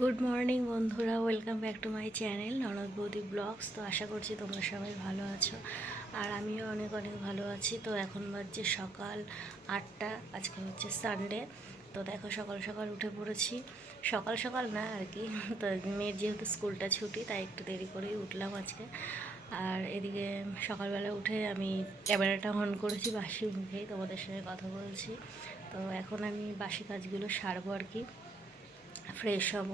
Good morning বন্ধুরা, welcome back to my channel ননদ বৌদি ব্লগস। তো আশা করছি তোমরা সবাই ভালো আছো, আর আমিও অনেক অনেক ভালো আছি। তো এখন বাজছে সকাল 8টা, আজকে হচ্ছে সানডে। তো দেখো সকাল সকাল উঠে পড়েছি, সকাল সকাল না আর কি। তো মেয়ের যেহেতু স্কুলটা ছুটি, তাই একটু দেরি করেই উঠলাম আজকে। আর এদিকে সকালবেলা উঠে আমি ক্যামেরাটা অন করেছি, বাসি মুখেই তোমাদের সঙ্গে কথা বলছি। তো এখন আমি বাসি কাজগুলো সারবো আর কি, ফ্রেশ হব।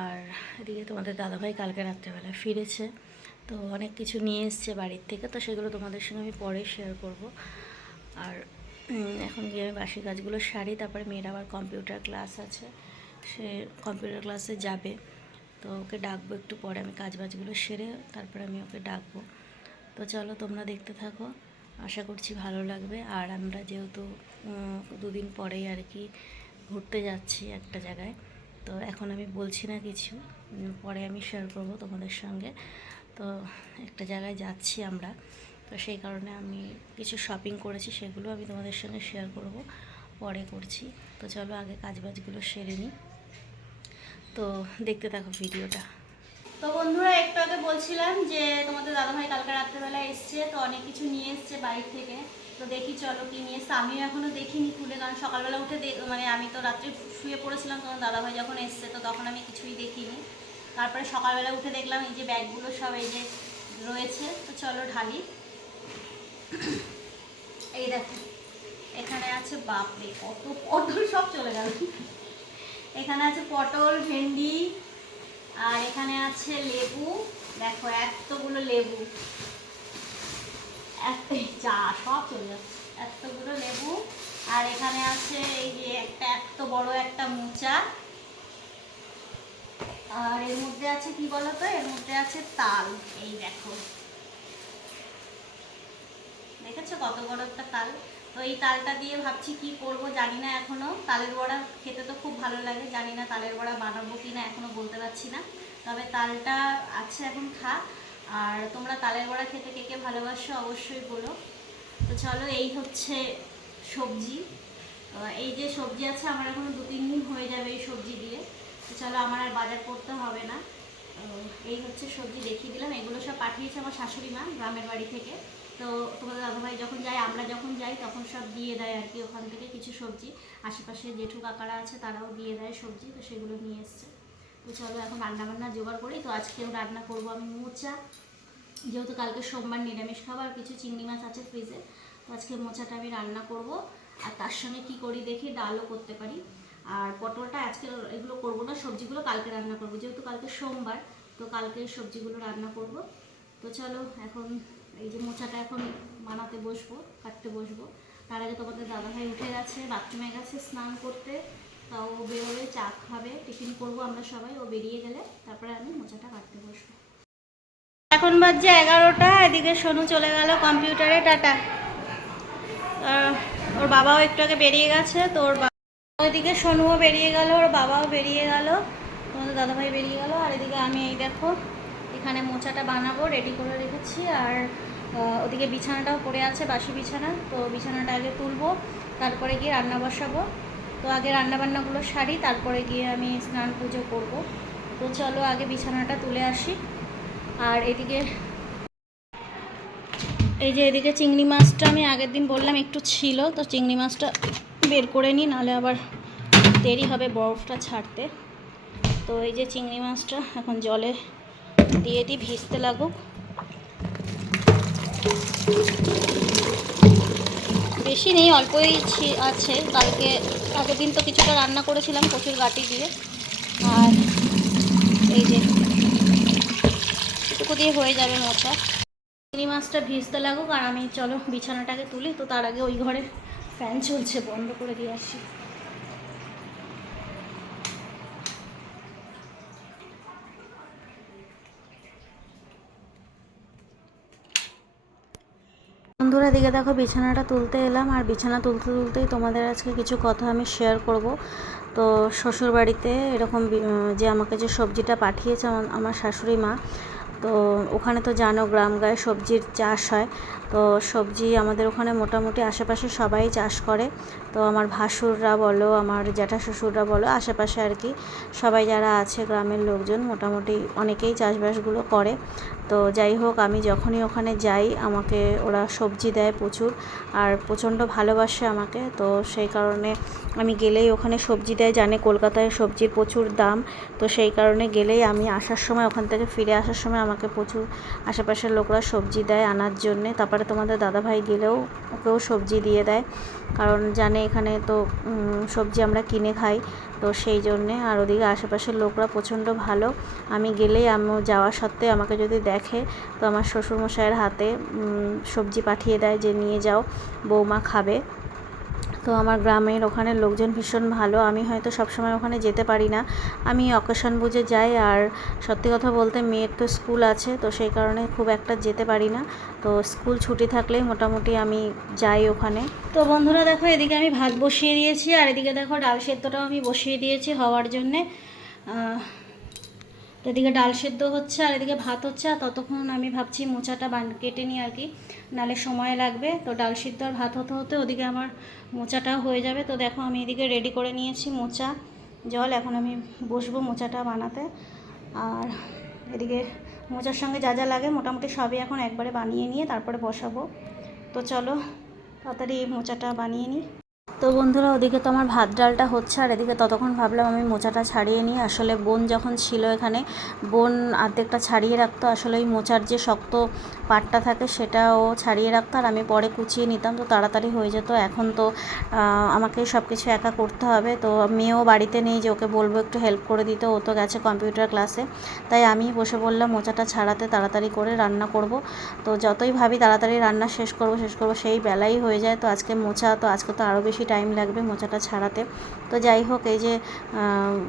আর এদিকে তোমাদের দাদাভাই কালকে রাত্রেবেলা ফিরেছে, তো অনেক কিছু নিয়ে এসছে বাড়ির থেকে, তো সেগুলো তোমাদের সঙ্গে আমি পরে শেয়ার করব। আর এখন গিয়ে আমি বাসি কাজগুলো সারি, তারপরে মেয়ের আবার কম্পিউটার ক্লাস আছে, সে কম্পিউটার ক্লাসে যাবে। তো ওকে ডাকবো একটু পরে, আমি কাজ বাজগুলো সেরে তারপরে আমি ওকে ডাকবো। তো চলো তোমরা দেখতে থাকো, আশা করছি ভালো লাগবে। আর আমরা যেহেতু দুদিন পরেই আর কি ঘুরতে যাচ্ছি একটা জায়গায়, তো এখন আমি বলছি না কিছু, পরে আমি শেয়ার করব তোমাদের সঙ্গে। তো একটা জায়গায় যাচ্ছি আমরা, তো সেই কারণে আমি কিছু শপিং করেছি, সেগুলো আমি তোমাদের সঙ্গে শেয়ার করব, পরে করছি। তো চলো আগে কাজবাজগুলো সেরে নিই, তো দেখতে থাকো ভিডিওটা। তো বন্ধুরা, একটু আগে বলছিলাম যে তোমাদের দাদাভাই কালকে রাত্রেবেলা এসছে, তো অনেক কিছু নিয়ে এসছে বাড়ির থেকে। তো দেখি চলো কি নিয়ে এসছে, আমিও এখনো দেখিনি খুলে, কারণ সকালবেলা উঠে মানে আমি তো রাত্রে শুয়ে পড়েছিলাম, তখন দাদাভাই যখন এসছে তো তখন আমি কিছুই দেখিনি। তারপরে সকালবেলা উঠে দেখলাম এই যে ব্যাগগুলো সব এই যে রয়েছে। তো চলো ঢালি। এই দেখো, এখানে আছে, বাপরে কত পটল, সব চলে গেল। এখানে আছে পটল, ভেন্ডি, আর এখানে আছে লেবু। দেখো এতগুলো লেবু, যা সব চলে যাচ্ছে, এতগুলো লেবু। আর এখানে আছে এই যে একটা এত বড় একটা মোচা। আর এর মধ্যে আছে কি বলতো, এর মধ্যে আছে তাল। এই দেখো, দেখেছো কত বড় একটা তাল। তো এই তালটা দিয়ে ভাবছি কি করব জানি না এখনো। তালের বড়া খেতে তো খুব ভালো লাগে, জানি না তালের বড়া বানাবো কি না এখনো বলতে পারছি না। তবে তালটা আছে, এখন খা। আর তোমরা তালের বড়া খেতে কে কে ভালোবাসো অবশ্যই বলো। তো চলো, এই হচ্ছে সবজি। এই যে সবজি আছে আমার এখনো 2-3 দিন হয়ে যাবে এই সবজি দিয়ে। তো চলো, আমার আর বাজার করতে হবে না। এই হচ্ছে সবজি দেখিয়ে দিলাম, এগুলো সব পাঠিয়েছে আমার শাশুড়ি মা গ্রামের বাড়ি থেকে। তো তোমাদের দাদাভাই যখন যায়, আমরা যখন যাই তখন সব দিয়ে দেয় আর কি ওখান থেকে কিছু সবজি। আশেপাশে জেঠু কাকারা আছে, তারাও দিয়ে দেয় সবজি, তো সেগুলো নিয়ে এসছে। তো চলো এখন রান্নাবান্না জোগাড় করি। তো আজকেও রান্না করব আমি মোচা, যেহেতু কালকে সোমবার নিরামিষ খাবার, কিছু চিংড়ি মাছ আছে ফ্রিজে। তো আজকে মোচাটা আমি রান্না করব। আর তার সঙ্গে কি করি দেখি, ডালও করতে পারি। আর পটলটা আজকে এগুলো করবো না, সবজিগুলো কালকে রান্না করব, যেহেতু কালকে সোমবার। তো কালকে সবজিগুলো রান্না করব। তো চলো এখন এই যে মোচাটা এখন বানাতে বসবো, কাটতে বসবো। তার আগে তোমাদের দাদাভাই উঠে গেছে, বাথরুমে গেছে স্নান করতে। তাও বেরোবে, চা খাবে, টিফিন করবো আমরা সবাই। ও বেরিয়ে গেলে তারপরে আমি মোচাটা কাটতে বসবো। এখন বাজছে 11টা, এদিকে সোনু চলে গেল কম্পিউটারে, টাটা। ওর বাবাও একটু আগে বেরিয়ে গেছে, তো ওইদিকে সোনুও বেরিয়ে গেল, ওর বাবাও বেরিয়ে গেল, তোমাদের দাদাভাই বেরিয়ে গেল। আর এদিকে আমি এই দেখো এখানে মোচাটা বানাবো, রেডি করে রেখেছি। আর ওদিকে বিছানাটাও পড়ে আছে, বাসি বিছানা। তো বিছানাটা আগে তুলবো, তারপরে গিয়ে রান্না বসাবো। তো আগে রান্নাবান্নাগুলো সারি, তারপরে গিয়ে আমি স্নান পুজো করব। তো চলো আগে বিছানাটা তুলে আসি। আর এদিকে এই যে এদিকে চিংড়ি মাছটা আমি আগের দিন বললাম একটু ছিল, তো চিংড়ি মাছটা বের করে নিই, নাহলে আবার দেরি হবে বরফটা ছাড়তে। তো এই যে চিংড়ি মাছটা এখন জলে দিয়ে দিই, ভিজতে লাগুক। বেশি নেই, অল্পই আছে। কালকে আগের দিন তো কিছুটা রান্না করেছিলাম কচুর গাঁটি দিয়ে। আর এই যে এটুকু দিয়ে হয়ে যাবে মোচা। চিংড়ি মাছটা ভিজতে লাগুক, আর আমি চলো বিছানাটাকে তুলি। তো তার আগে ওই ঘরে ফ্যান চলছে, বন্ধ করে দিয়ে আসি। বন্ধুরা দিকে দেখো, বিছানাটা তুলতে এলাম। আর বিছানা তুলতে তুলতেই তোমাদের আজকে কিছু কথা আমি শেয়ার করব। তো শ্বশুর বাড়িতে এরকম যে আমাকে যে সবজিটা পাঠিয়েছে আমার শাশুড়ি মা, তো ওখানে তো জানো গ্রাম গায়ে সবজির চাষ হয়, তো সবজি আমাদের ওখানে মোটামুটি আশেপাশে সবাই চাষ করে। তো আমার ভাসুররা বলো, আমার জ্যাঠা শ্বশুররা বলো, আশেপাশে আর কি সবাই যারা আছে গ্রামের লোকজন মোটামুটি অনেকেই চাষবাসগুলো করে। তো যাই হোক, আমি যখনই ওখানে যাই আমাকে ওরা সবজি দেয় প্রচুর, আর প্রচণ্ড ভালোবাসে আমাকে। তো সেই কারণে আমি গেলেই ওখানে সবজি দেয়, জানে কলকাতায় সবজির প্রচুর দাম। তো সেই কারণে গেলেই আমি আসার সময়, ওখান থেকে ফিরে আসার সময় আমাকে প্রচুর আশেপাশের লোকরা সবজি দেয় আনার জন্যে। তারপরে তোমাদের দাদাভাই গেলেও ওকেও সবজি দিয়ে দেয়, কারণ জানে এখানে তো সবজি আমরা কিনে খাই, তো সেই জন্যে। আর ওদিকে আশেপাশের লোকরা প্রচণ্ড ভালো। আমি গেলেই আমি যাওয়া সত্ত্বেও আমাকে যদি দেখে তো আমার শ্বশুরমশাইয়ের হাতে সবজি পাঠিয়ে দেয় যে নিয়ে যাও, বৌমা খাবে। তো আমার গ্রামের ওখানের লোকজন ভীষণ ভালো। আমি হয়তো সবসময় ওখানে যেতে পারি না, আমি অকেশন বুঝে যাই। আর সত্যি কথা বলতে মেয়ের তো স্কুল আছে, তো সেই কারণে খুব একটা যেতে পারি না। তো স্কুল ছুটি থাকলেই মোটামুটি আমি যাই ওখানে। তো বন্ধুরা দেখো, এদিকে আমি ভাত বসিয়ে দিয়েছি, আর এদিকে দেখো ডাল সেদ্ধটাও আমি বসিয়ে দিয়েছি হওয়ার জন্যে। তো এদিকে ডাল সেদ্ধ হচ্ছে আর এদিকে ভাত হচ্ছে, আর ততক্ষণ আমি ভাবছি মোচাটা কেটে নিই আর কি, নাহলে সময় লাগবে। তো ডাল সিদ্ধ আর ভাত হতে হতে ওদিকে আমার মোচাটাও হয়ে যাবে। তো দেখো আমি এদিকে রেডি করে নিয়েছি মোচা জল, এখন আমি বসবো মোচাটা বানাতে। আর এদিকে মোচার সঙ্গে যা যা লাগে মোটামুটি সবই এখন একবারে বানিয়ে নিয়ে তারপরে বসাবো। তো চলো তাড়াতাড়ি মোচাটা বানিয়ে নিই। তো বন্ধুরা, ওদিকে তো আমার ভাত ডালটা হচ্ছে, আর এদিকে ততক্ষণ ভাবলাম আমি মোচাটা ছাড়িয়ে নিই। আসলে বোন যখন ছিল এখানে, বোন অর্ধেকটা ছাড়িয়ে রাখতো। আসলে ওই মোচার যে শক্ত পাটটা থাকে সেটাও ছাড়িয়ে রাখতো, আর আমি পরে কুচিয়ে নিতাম, তো তাড়াতাড়ি হয়ে যেত। এখন তো আমাকে সব কিছু একা করতে হবে। তো মেয়েও বাড়িতে নেই যে ওকে বলবো একটু হেল্প করে দিতে, ও তো গেছে কম্পিউটার ক্লাসে। তাই আমি বসে বললাম মোচাটা ছাড়াতে, তাড়াতাড়ি করে রান্না করব। তো যতই ভাবি তাড়াতাড়ি রান্না শেষ করব সেই বেলাই হয়ে যায়। তো আজকে মোচা, তো আজকে তো আরও বেশি টাইম লাগবে মোচাটা ছাড়াতে। তো যাই হোক, এই যে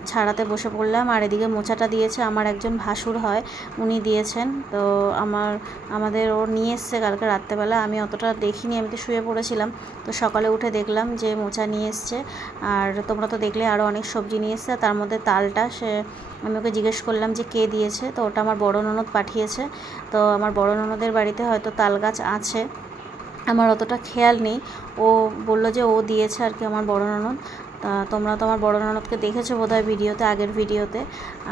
ছাড়াতে বসে পড়লাম। আর এদিকে মোচাটা দিয়েছে আমার একজন ভাসুর হয়, উনি দিয়েছেন। তো আমাদের ও নিয়ে এসছে কালকে রাত্রেবেলা, আমি অতটা দেখিনি, আমি তো শুয়ে পড়েছিলাম। তো সকালে উঠে দেখলাম যে মোচা নিয়ে এসছে। আর তোমরা তো দেখলে আরও অনেক সবজি নিয়ে এসছে, তার মধ্যে তালটা আমি ওকে জিজ্ঞেস করলাম যে কে দিয়েছে, তো ওটা আমার বড় ননদ পাঠিয়েছে। তো আমার বড় ননদের বাড়িতে হয়তো তাল গাছ আছে, আমার অতটা খেয়াল নেই। ও বলল যে ও দিয়েছে আর কি, আমার বড় ননদ। তোমরা তো আমার বড় ননদকে দেখেছো বোধহয় ভিডিওতে, আগের ভিডিওতে।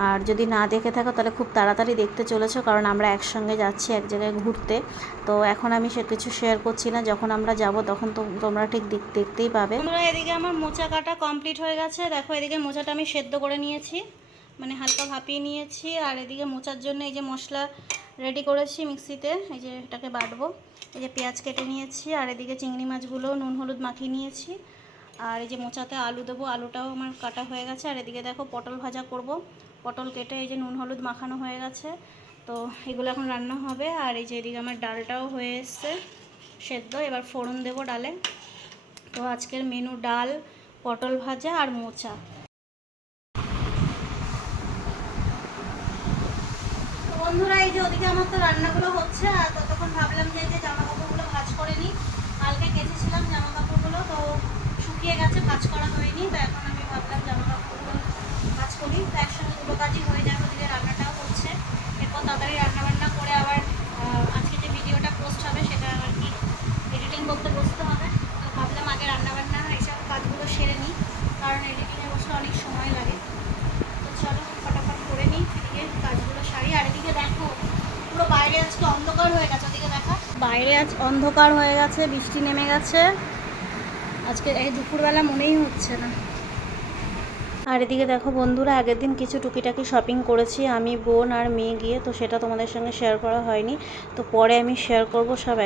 আর যদি না দেখে থাকো তাহলে খুব তাড়াতাড়ি দেখতে চলেছো, কারণ আমরা একসঙ্গে যাচ্ছি এক জায়গায় ঘুরতে। তো এখন আমি সে কিছু শেয়ার করছি না, যখন আমরা যাব তখন তো তোমরা ঠিক দেখতেই পাবে। তোমরা এদিকে আমার মোচা কাটা কমপ্লিট হয়ে গেছে। দেখো এদিকে মোচাটা আমি সেদ্ধ করে নিয়েছি, মানে হালকা ভাপিয়ে নিয়েছি। আর এদিকে মোচার জন্য এই যে মশলা রেডি করেছি মিক্সিতে, এই যে এটাকে বাটবো। এই যে পেঁয়াজ কেটে নিয়েছি, আর এদিকে চিংড়ি মাছগুলো নুন হলুদ মাখিয়ে নিয়েছি। আর এই যে মোচাতে আলু দেবো, আলুটাও আমার কাটা হয়ে গেছে। আর এদিকে দেখো পটল ভাজা করব, পটল কেটে এই যে নুন হলুদ মাখানো হয়ে গেছে। তো এগুলো এখন রান্না হবে। আর এই যে এদিকে আমার ডালটাও হয়ে এসছে সেদ্ধ, এবার ফোড়ন দেবো ডালে। তো আজকের মেনু ডাল, পটল ভাজা আর মোচা। বন্ধুরা, এই যে ওদিকে আমার তো রান্নাগুলো হচ্ছে, আর ততক্ষণ ভাবলাম যে জামা কাপড়গুলো ভাঁজ করে নিই। কালকে কেচেছিলাম জামা কাপড়গুলো, তো শুকিয়ে গেছে, ভাঁজ করা হয়নি। তো এখন আমি ভাবলাম জামা কাপড়গুলো ভাঁজ করি, তো একসঙ্গে দুটো কাজই হয়ে যাবে। ওদিকে রান্নাটাও হচ্ছে, এরপর তাড়াতাড়ি রান্নাবান্না করে আবার আজকে যে ভিডিওটা পোস্ট হবে সেটা আর কি এডিটিং করতে বসতে হবে। তো ভাবলাম আগে রান্নাবান্না এইসব কাজগুলো সেরে নিই, কারণ এডিটিংয়ে বসলে অনেক সময় লাগে। তো চলো ফটাফট করে নিই, এদিকে কাজগুলো সারি। আর এদিকে দেখো পুরো বাইরে আজকে অন্ধকার হয়ে গেছে, ওদিকে দেখা বাইরে আজ অন্ধকার হয়ে গেছে, বৃষ্টি নেমে গেছে আজকে, এই দুপুরবেলা মনেই হচ্ছে না। আর এদিকে দেখো বন্ধুরা, আগের দিন কিছু টুকিটাকি শপিং করেছি আমি, বোন আর মেয়ে গিয়ে, তো সেটা তোমাদের সঙ্গে শেয়ার করা হয়নি, তো পরে আমি শেয়ার করব সব।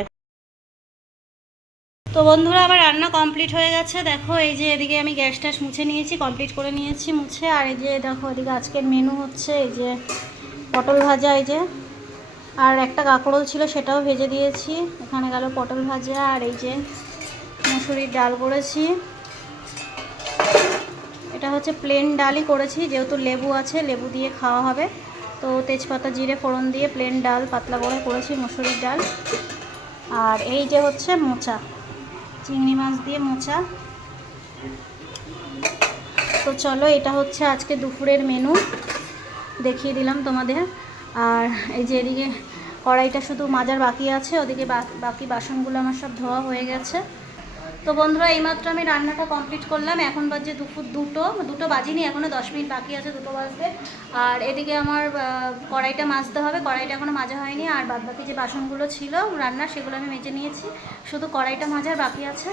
তো বন্ধুরা, আমার রান্না কমপ্লিট হয়ে গেছে। দেখো এই যে এদিকে আমি গ্যাস ট্যাস মুছে নিয়েছি, কমপ্লিট করে নিয়েছি মুছে। আর এই যে দেখো এদিকে আজকের মেনু হচ্ছে এই যে পটল ভাজা, এই যে আর একটা কাঁকরোল ছিল সেটাও ভেজে দিয়েছি, এখানে গেল পটল ভাজা। আর এই যে মুসুরির ডাল করেছি, এটা হচ্ছে প্লেন ডালই করেছি, যেহেতু লেবু আছে, লেবু দিয়ে খাওয়া হবে। তো তেজপাতা জিরে ফোড়ন দিয়ে প্লেন ডাল পাতলা করে করেছি মুসুরির ডাল। আর এই যে হচ্ছে মোচা, চিংড়ি মাছ দিয়ে মোচা। তো চলো, এটা হচ্ছে আজকে দুপুরের মেনু, দেখিয়ে দিলাম তোমাদের। আর এই যে এদিকে কড়াইটা শুধু মাজার বাকি আছে, ওদিকে বাকি বাসনগুলো আমার সব ধোয়া হয়ে গেছে। তো বন্ধুরা এইমাত্র আমি রান্নাটা কমপ্লিট করলাম। এখন বাজে দুপুর দুটো বাজিনি, এখনও 10 মিনিট বাকি আছে, 2টো বাজবে। আর এদিকে আমার কড়াইটা মাজতে হবে, কড়াইটা এখনও মাজা হয়নি। আর বাদবাকি যে বাসনগুলো ছিল রান্নার সেগুলো আমি মেজে নিয়েছি, শুধু কড়াইটা মাজার বাকি আছে।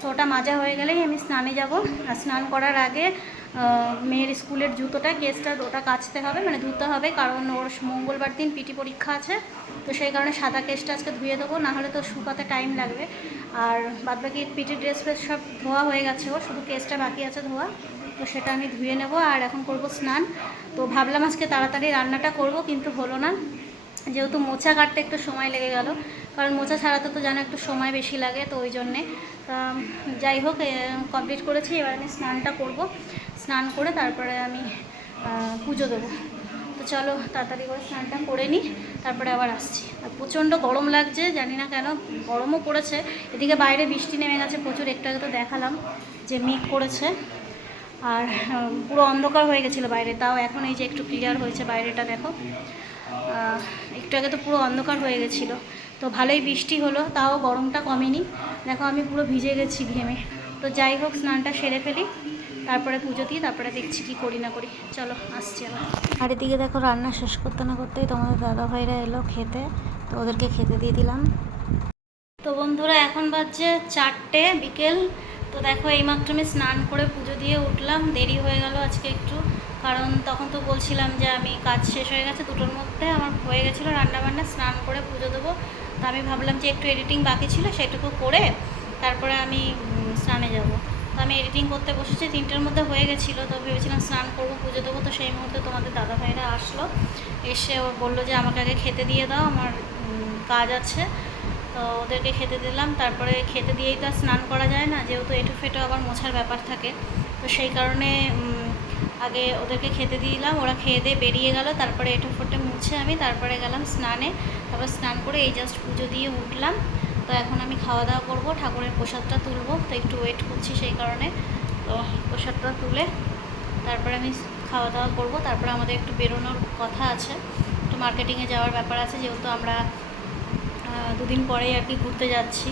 তো ওটা মাজা হয়ে গেলেই আমি স্নানে যাব। আর স্নান করার আগে মেয়ের স্কুলের জুতোটা কেসটা ওটা কাচতে হবে, মানে ধুতে হবে, কারণ ওর মঙ্গলবার দিন পিটি পরীক্ষা আছে। তো সেই কারণে সাদা কেসটা আজকে ধুয়ে দেবো, নাহলে তো শুকাতে টাইম লাগবে। আর বাদবাকি পিটি ড্রেস ফ্রেস সব ধোয়া হয়ে গেছে, ওর শুধু কেসটা বাকি আছে ধোয়া। তো সেটা আমি ধুয়ে নেব। আর এখন করব স্নান। তো ভাবলাম আজকে তাড়াতাড়ি রান্নাটা করব, কিন্তু হলো না, যেহেতু মোচা কাটতে একটু সময় লেগে গেল, কারণ মোচা ছাড়াতে তো জানো একটু সময় বেশি লাগে, তো ওই জন্যে। যাই হোক, কমপ্লিট করেছি। এবার আমি স্নানটা করব, স্নান করে তারপরে আমি পুজো দেবো। তো চলো তাড়াতাড়ি করে স্নানটা করে নিই, তারপরে আবার আসছি। আর প্রচণ্ড গরম লাগছে, জানি না কেন, গরমও পড়েছে। এদিকে বাইরে বৃষ্টি নেমে গেছে প্রচুর, একটু আগে তো দেখালাম যে মেঘ করেছে। আর পুরো অন্ধকার হয়ে গেছিলো বাইরে, তাও এখন এই যে একটু ক্লিয়ার হয়েছে বাইরেটা, দেখো। একটু আগে তো পুরো অন্ধকার হয়ে গেছিলো। তো ভালোই বৃষ্টি হলো, তাও গরমটা কমেনি। দেখো আমি পুরো ভিজে গেছি ঘেমে। তো যাই হোক, স্নানটা সেরে ফেলি, তারপরে পুজো দিই, তারপরে দেখছি কি করি না করি। চলো আসছি আবার। আর এদিকে দেখো রান্না শেষ করতে না করতেই তোমাদের দাদাভাইরা এলো খেতে, তো ওদেরকে খেতে দিয়ে দিলাম। তো বন্ধুরা এখন বাজছে 4টে বিকেল। তো দেখো এইমাত্র আমি স্নান করে পুজো দিয়ে উঠলাম, দেরি হয়ে গেল আজকে একটু, কারণ তখন তো বলছিলাম যে আমি কাজ শেষ হয়ে গেছে, 2টোর মধ্যে আমার হয়ে গেছিলো রান্নাবান্না, স্নান করে পুজো দেবো। তো আমি ভাবলাম যে একটু এডিটিং বাকি ছিল, সেটুকু করে তারপরে আমি স্নানে যাব। তো আমি এডিটিং করতে বসেছি, 3টের মধ্যে হয়ে গেছিলো। তো ভেবেছিলাম স্নান করবো, পুজো দেবো। তো সেই মুহূর্তে তোমাদের দাদাভাইরা আসলো, এসে ও বললো যে আমাকে আগে খেতে দিয়ে দাও, আমার কাজ আছে। তো ওদেরকে খেতে দিলাম, তারপরে খেতে দিয়েই তো আর স্নান করা যায় না, যেহেতু এঁটো ফেটো আবার মোছার ব্যাপার থাকে। তো সেই কারণে আগে ওদেরকে খেতে দিলাম, ওরা খেয়ে দিয়ে বেরিয়ে গেল, তারপরে এঁটো ফোটে মুছে আমি তারপরে গেলাম স্নানে। তারপর স্নান করে এই জাস্ট পুজো দিয়ে উঠলাম। তো এখন আমি খাওয়া দাওয়া করবো, ঠাকুরের প্রসাদটা তুলবো, তো একটু ওয়েট করছি সেই কারণে। তো প্রসাদটা তুলে তারপরে আমি খাওয়া দাওয়া করবো। তারপরে আমাদের একটু বেরোনোর কথা আছে, একটু মার্কেটিংয়ে যাওয়ার ব্যাপার আছে, যেহেতু আমরা 2 দিন পরেই আর কি ঘুরতে যাচ্ছি।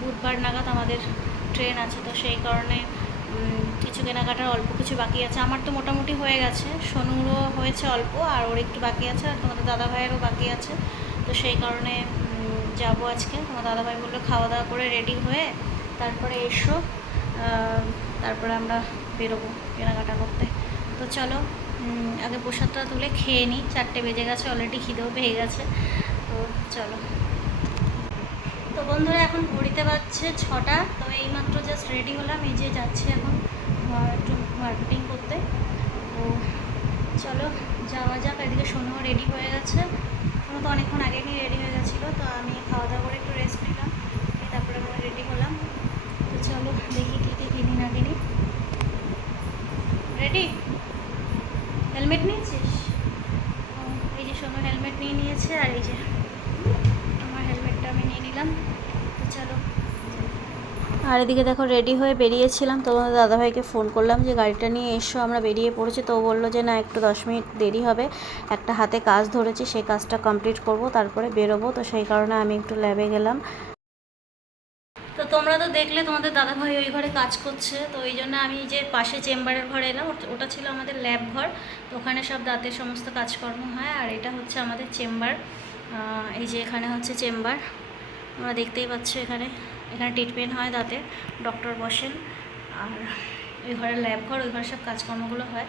বুধবার নাগাদ আমাদের ট্রেন আছে, তো সেই কারণে কিছু কেনাকাটার অল্প কিছু বাকি আছে। আমার তো মোটামুটি হয়ে গেছে, সোনুরও হয়েছে অল্প, আর ওর একটু বাকি আছে, আর তোমাদের দাদাভাইয়েরও বাকি আছে। তো সেই কারণে যাবো আজকে। তোমার দাদাভাই বললো খাওয়া দাওয়া করে রেডি হয়ে তারপরে এসো, তারপরে আমরা বেরোবো কেনাকাটা করতে। তো চলো আগে প্রসাদটা তুলে খেয়ে নিই, 4টে বেজে গেছে অলরেডি, খিদেও পেয়ে গেছে। তো চলো। তো বন্ধুরা এখন ঘড়িতে বাজছে 6টা। তো এইমাত্র জাস্ট রেডি হলাম, এই যে যাচ্ছি এখন একটু মার্কেটিং করতে। তো চলো যাওয়া যাক। এদিকে সোনুও রেডি হয়ে গেছে, সোনু তো অনেকক্ষণ আগে নিয়ে রেডি হয়ে গেছিলো। তো আমি খাওয়া দাওয়া করে একটু রেস্ট নিলাম, তারপরে আমি রেডি হলাম। তো চলো দেখি কী কী কিনি না কিনি। রেডি? হেলমেট নিয়েছিস? এই যে সোনু হেলমেট নিয়ে নিয়েছে, আর এই যে আমার হেলমেটটা আমি নিয়ে নিলাম। তো চলো। আর এদিকে দেখো রেডি হয়ে বেরিয়েছিলাম, তোমাদের দাদাভাইকে ফোন করলাম যে গাড়িটা নিয়ে এসো, আমরা বেরিয়ে পড়েছি। তো বললো যে না, একটু 10 মিনিট দেরি হবে, একটা হাতে কাজ ধরেছি, সেই কাজটা কমপ্লিট করব, তারপরে বেরোবো। তো সেই কারণে আমি একটু ল্যাবে গেলাম। তো তোমরা তো দেখলে তোমাদের দাদাভাই ওই ঘরে কাজ করছে, তো ওই জন্য আমি যে পাশে চেম্বারের ঘরে এলাম, ওটা ছিল আমাদের ল্যাব ঘর। তো ওখানে সব দাঁতের সমস্ত কাজকর্ম হয়, আর এটা হচ্ছে আমাদের চেম্বার। এই যে এখানে হচ্ছে চেম্বার, তোমরা দেখতেই পাচ্ছ। এখানে ট্রিটমেন্ট হয় দাঁতে, ডক্টর বসেন। আর ওই ঘরে ল্যাব ঘর, ওই ঘরে সব কাজকর্মগুলো হয়।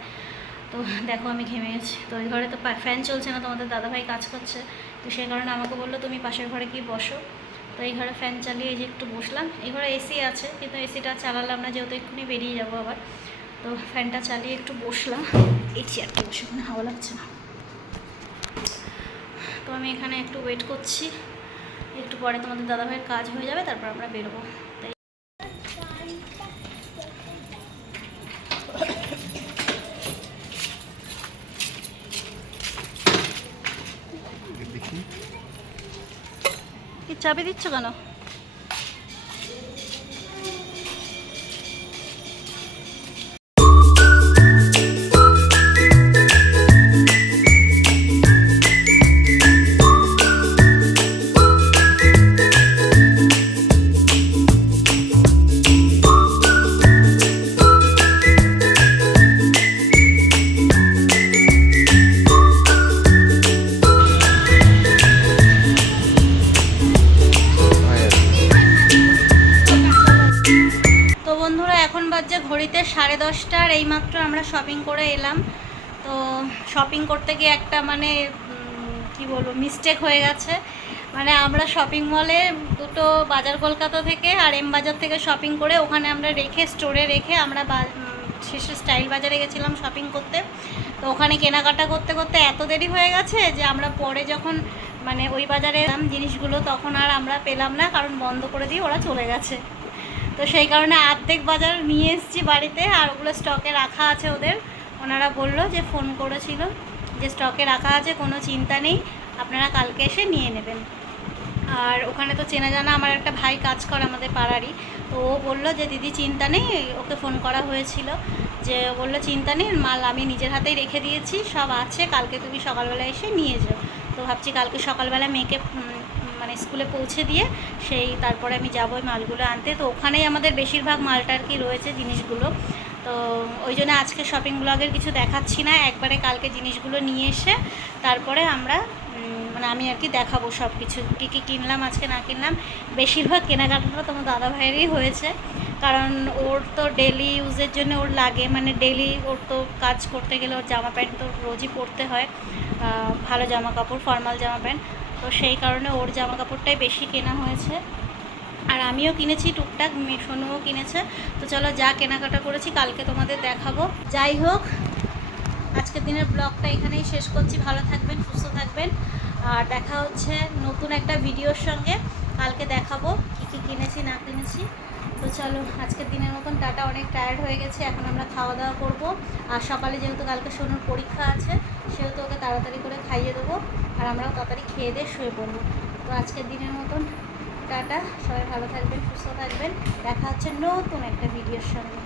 তো দেখো আমি ঘেমে গেছি। তো ওই ঘরে তো ফ্যান চলছে না, তোমাদের দাদাভাই কাজ করছে, তো সেই কারণে আমাকে বললো তুমি পাশের ঘরে কি বসো। তো এই ঘরে ফ্যান চালিয়ে এই যে একটু বসলাম। এই ঘরে এসি আছে, কিন্তু এসিটা চালালাম না, যেহেতু এক্ষুনি বেরিয়ে যাবো আবার। তো ফ্যানটা চালিয়ে একটু বসলাম, এই চেয়ারটা বসে, কোনো হাওয়া লাগছে না। তো আমি এখানে একটু ওয়েট করছি, একটু পরে তোমাদের দাদাভাইয়ের কাজ হয়ে যাবে, তারপর আমরা বেরোবো। তাই কি চাবি দিচ্ছ কেন? 10:30 এইমাত্র আমরা শপিং করে এলাম। তো শপিং করতে গিয়ে একটা মানে কি বলবো মিস্টেক হয়ে গেছে। মানে আমরা শপিং মলে দুটো বাজার কলকাতা থেকে আর এম বাজার থেকে শপিং করে ওখানে আমরা রেখে স্টোরে রেখে আমরা শেষে স্টাইল বাজারে গেছিলাম শপিং করতে। তো ওখানে কেনাকাটা করতে করতে এত দেরি হয়ে গেছে যে আমরা পরে যখন মানে ওই বাজারে এলাম জিনিসগুলো তখন আর আমরা পেলাম না, কারণ বন্ধ করে দিয়ে ওরা চলে গেছে। তো সেই কারণে অর্ধেক বাজার নিয়ে এসেছি বাড়িতে, আর ওগুলো স্টকে রাখা আছে ওদের। ওনারা বললো যে ফোন করেছিল যে স্টকে রাখা আছে, কোনো চিন্তা নেই, আপনারা কালকে এসে নিয়ে নেবেন। আর ওখানে তো চেনা জানা আমার একটা ভাই কাজ করে আমাদের পাড়ারই, তো ও বললো যে দিদি চিন্তা নেই, ওকে ফোন করা হয়েছিল যে বললো চিন্তা নেই, মাল আমি নিজের হাতেই রেখে দিয়েছি, সব আছে, কালকে তুমি সকালবেলা এসে নিয়ে যাও। তো ভাবছি কালকে সকালবেলা মেয়েকে মানে স্কুলে পৌঁছে দিয়ে তারপরে আমি যাবো ওই মালগুলো আনতে। তো ওখানেই আমাদের বেশিরভাগ মালটা আর কি রয়েছে জিনিসগুলো। তো ওই জন্য আজকে শপিং ব্লগের কিছু দেখাচ্ছি না, একবারে কালকে জিনিসগুলো নিয়ে এসে তারপরে আমরা মানে আমি আর কি দেখাবো সব কিছু কী কী কিনলাম আজকে না কিনলাম। বেশিরভাগ কেনাকাটাটা তোমার দাদা ভাইয়েরই হয়েছে, কারণ ওর তো ডেলি ইউজের জন্য ওর লাগে, মানে ডেলি ওর তো কাজ করতে গেলে ওর জামা প্যান্ট তো রোজই পরতে হয়, ভালো জামা কাপড়, ফর্মাল জামা প্যান্ট। তো সেই কারণে ওর জামা কাপড়টাই বেশি কেনা হয়েছে, আর আমিও কিনেছি টুকটাক, সোনুও কিনেছে। তো চলো যা কেনাকাটা করেছি কালকে তোমাদের দেখাবো। যাই হোক, আজকের দিনের ব্লগটা এখানেই শেষ করছি। ভালো থাকবেন, সুস্থ থাকবেন, আর দেখা হচ্ছে নতুন একটা ভিডিওর সঙ্গে। কালকে দেখাবো কী কী কিনেছি না কিনেছি। তো চলো আজকের দিনের মতন টাটা, অনেক টায়ার্ড হয়ে গেছে, এখন আমরা খাওয়া দাওয়া করবো। আর সকালে যেহেতু কালকে সোনুর পরীক্ষা আছে সেহেতু ওকে তাড়াতাড়ি করে খাইয়ে দেবো, আর আমরাও তাড়াতাড়ি খেয়ে দিয়ে শুয়ে পড়বো। তো আজকের দিনের মতন টাটা, সবাই ভালো থাকবেন, সুস্থ থাকবেন, দেখা হচ্ছে নতুন একটা ভিডিওর সঙ্গে।